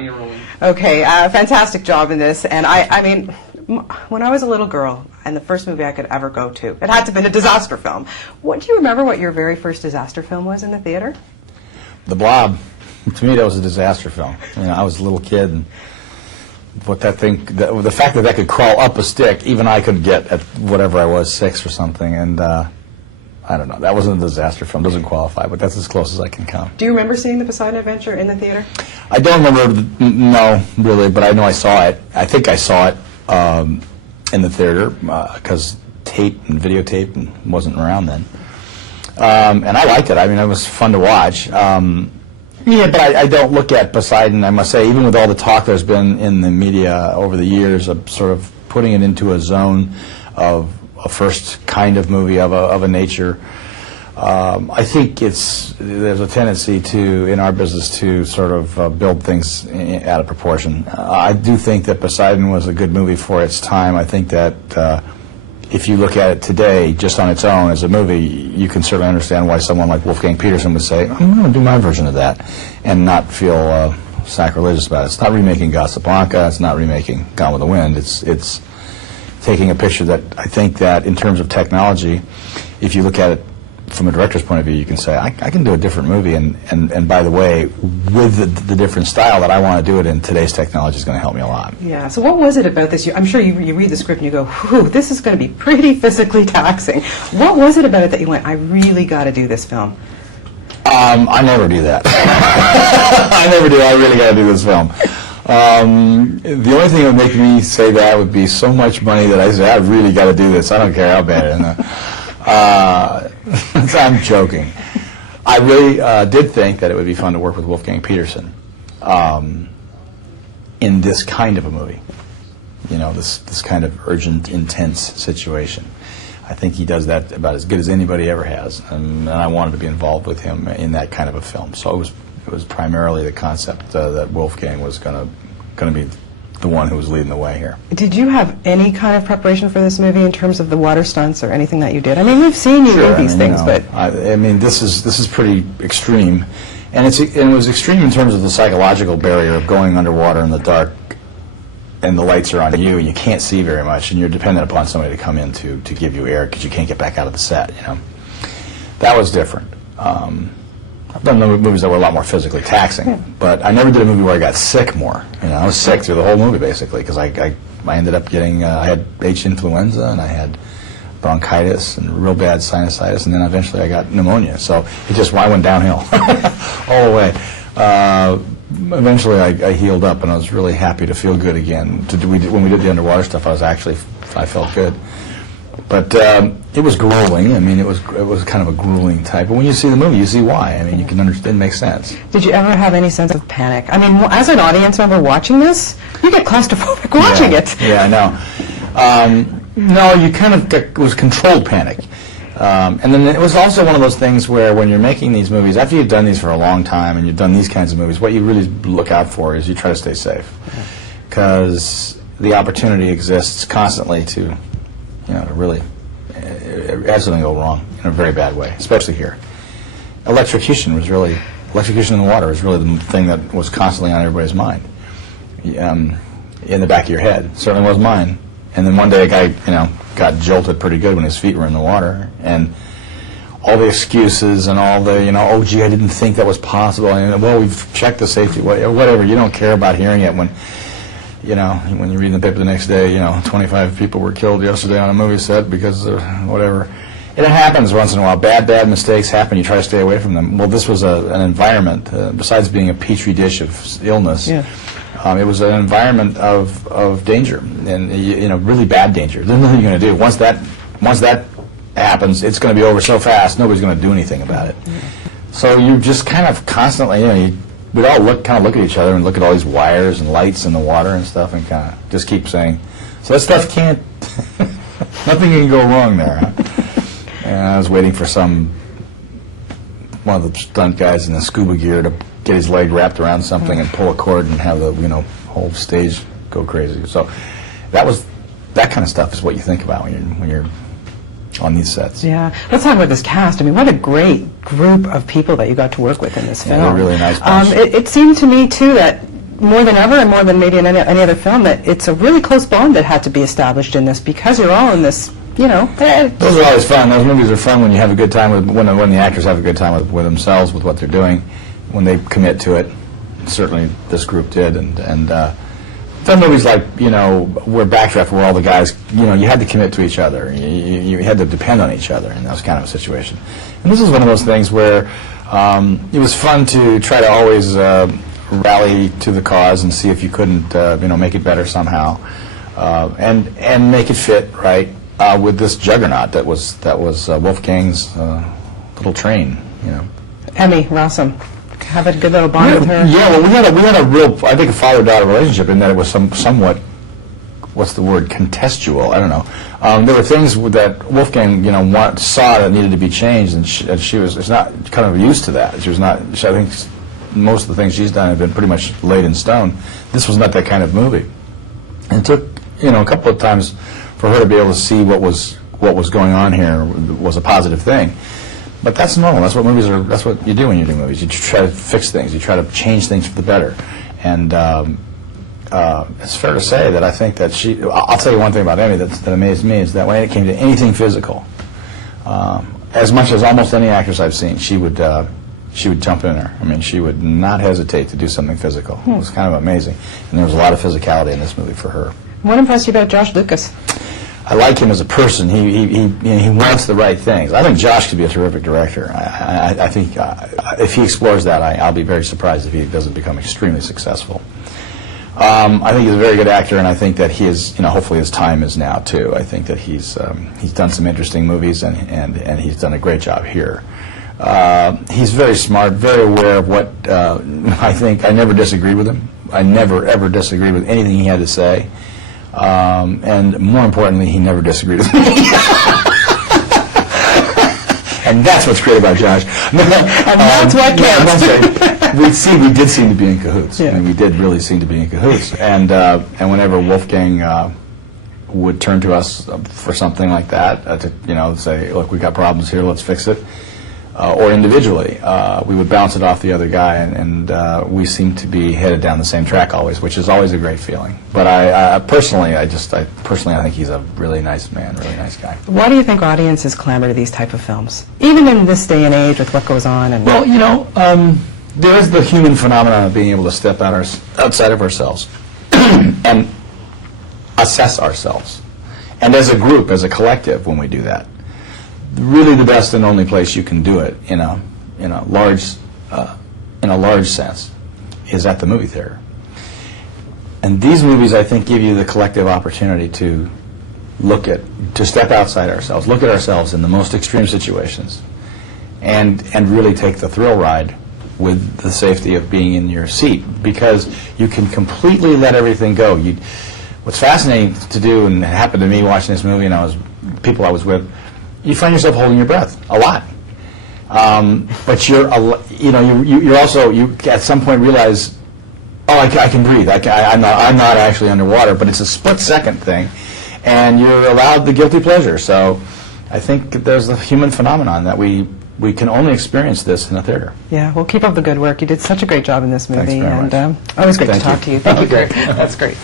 Okay, fantastic job in this. And I mean, when I was a little girl, and the first movie I could ever go to, it had to have been a disaster film. What do you remember? What your very first disaster film was in the theater? The Blob. To me, that was a disaster film. You know, I was a little kid, and what that thing, the fact that could crawl up a stick, even I could get at whatever I was, 6 or something, and I don't know. That wasn't a disaster film. Doesn't qualify, but that's as close as I can come. Do you remember seeing the Poseidon Adventure in the theater? I don't remember, no, really, but I know I saw it. I think I saw it in the theater because tape and videotape wasn't around then. And I liked it. I mean, it was fun to watch. Yeah, but I don't look at Poseidon, I must say, even with all the talk there's been in the media over the years of sort of putting it into a zone of a first kind of movie of a nature. I think there's a tendency in our business to sort of build things out of proportion. I do think that Poseidon was a good movie for its time. I think that if you look at it today, just on its own as a movie, you can certainly understand why someone like Wolfgang Petersen would say, I'm going to do my version of that, and not feel sacrilegious about it. It's not remaking Casablanca, it's not remaking Gone with the Wind, it's taking a picture that I think that in terms of technology, if you look at it from a director's point of view, you can say, I can do a different movie, and by the way, with the different style that I want to do it in, today's technology is going to help me a lot. Yeah, so what was it about this? I'm sure you read the script and you go, whew, this is going to be pretty physically taxing. What was it about it that you went, I really got to do this film? I never do that. I never do, I really got to do this film. The only thing that would make me say that would be so much money that I say, I really got to do this. I don't care how bad it is. I'm joking. I really did think that it would be fun to work with Wolfgang Petersen in this kind of a movie. You know, this kind of urgent, intense situation. I think he does that about as good as anybody ever has, and I wanted to be involved with him in that kind of a film. So it was primarily the concept that Wolfgang was going to be the one who was leading the way here. Did you have any kind of preparation for this movie in terms of the water stunts or anything that you did? I mean, we've seen you do these things, but I mean, this is pretty extreme, and it was extreme in terms of the psychological barrier of going underwater in the dark, and the lights are on you, and you can't see very much, and you're dependent upon somebody to come in to give you air because you can't get back out of the set. You know, that was different. I've done movies that were a lot more physically taxing, but I never did a movie where I got sick more. You know, I was sick through the whole movie basically because I ended up getting I had H influenza and I had bronchitis and real bad sinusitis, and then eventually I got pneumonia. So I went downhill all the way. Eventually I healed up and I was really happy to feel good again. When we did the underwater stuff, I felt good. But it was grueling. I mean, it was kind of a grueling type. But when you see the movie, you see why. I mean, you can understand. It makes sense. Did you ever have any sense of panic? I mean, as an audience member watching this, you get claustrophobic watching it. Yeah, I know. No, you kind of it was controlled panic. And then it was also one of those things where when you're making these movies, after you've done these for a long time and you've done these kinds of movies, what you really look out for is you try to stay safe. Because the opportunity exists constantly to really have something go wrong in a very bad way, especially here. Electrocution in the water was really the thing that was constantly on everybody's mind, in the back of your head. Certainly was mine. And then one day a guy, got jolted pretty good when his feet were in the water, and all the excuses and all the, oh gee, I didn't think that was possible. And, well, we've checked the safety, whatever. You don't care about hearing it when you read in the paper the next day, 25 people were killed yesterday on a movie set because of whatever. And it happens once in a while. Bad mistakes happen. You try to stay away from them. Well, this was an environment, besides being a petri dish of illness, it was an environment of danger, and really bad danger. There's nothing you're going to do. Once that happens, it's going to be over so fast, nobody's going to do anything about it. So you just kind of constantly, we'd all look at each other and look at all these wires and lights in the water and stuff and kind of just keep saying, so that stuff can't, nothing can go wrong there. Huh? And I was waiting for one of the stunt guys in the scuba gear to get his leg wrapped around something and pull a cord and have the whole stage go crazy. So that kind of stuff is what you think about when you're on these sets. Yeah. Let's talk about this cast. I mean, what a great group of people that you got to work with in this film. Yeah, they're really nice bunch. It seemed to me, too, that more than ever, and more than maybe in any other film, that it's a really close bond that had to be established in this, because you're all in this, you know. Those are always fun. Those movies are fun when you have a good time with, when the actors have a good time with themselves, with what they're doing, when they commit to it. Certainly, this group did, and some movies like, you know, where Backdraft, where all the guys, you know, you had to commit to each other. You had to depend on each other, and that was kind of a situation. And this is one of those things where it was fun to try to always rally to the cause and see if you couldn't, you know, make it better somehow, and make it fit right with this juggernaut that was Wolfgang's little train, you know. Emmy Rossum, have a good little bond with her. Yeah, well, we had a real, I think, a father-daughter relationship in that it was somewhat, what's the word, contestual. I don't know. There were things that Wolfgang, you know, saw that needed to be changed, and she was not kind of used to that. She was not. I think most of the things she's done have been pretty much laid in stone. This was not that kind of movie, and it took, you know, a couple of times for her to be able to see what was going on here was a positive thing. But that's normal. That's what movies are. That's what you do when you do movies. You try to fix things. You try to change things for the better. And it's fair to say that I think that she. I'll tell you one thing about Emmy that amazed me is that when it came to anything physical, as much as almost any actress I've seen, she would jump in there. I mean, she would not hesitate to do something physical. It was kind of amazing. And there was a lot of physicality in this movie for her. What impressed you about Josh Lucas? I like him as a person. He wants the right things. I think Josh could be a terrific director. I think if he explores that, I'll be very surprised if he doesn't become extremely successful. I think he's a very good actor, and I think that he is, you know, hopefully his time is now too. I think that he's done some interesting movies, and he's done a great job here. He's very smart, very aware of what I think. I never disagreed with him. I never ever disagreed with anything he had to say. And more importantly, he never disagreed with me. And that's what's great about Josh. And that's what counts. We did seem to be in cahoots. Yeah. I mean, we did really seem to be in cahoots. And whenever Wolfgang would turn to us for something like that, to, you know, say, look, we've got problems here, let's fix it, or individually, we would bounce it off the other guy, and we seem to be headed down the same track always, which is always a great feeling. But I personally think he's a really nice man, really nice guy. Why do you think audiences clamor to these type of films, even in this day and age with what goes on? And well, you know, there is the human phenomenon of being able to step outside of ourselves and assess ourselves, and as a group, as a collective, when we do that. Really, the best and only place you can do it in a large sense is at the movie theater. And these movies, I think, give you the collective opportunity to step outside ourselves, look at ourselves in the most extreme situations, and really take the thrill ride with the safety of being in your seat, because you can completely let everything go. What's fascinating to do, and it happened to me watching this movie, and people I was with, you find yourself holding your breath a lot, but you're also at some point realize, oh, I can breathe. I'm not actually underwater, but it's a split-second thing, and you're allowed the guilty pleasure. So I think there's the human phenomenon that we can only experience this in a theater. Yeah, well, keep up the good work. You did such a great job in this movie, Thanks very much. and always great to talk to you. Thank you. Okay. That's great.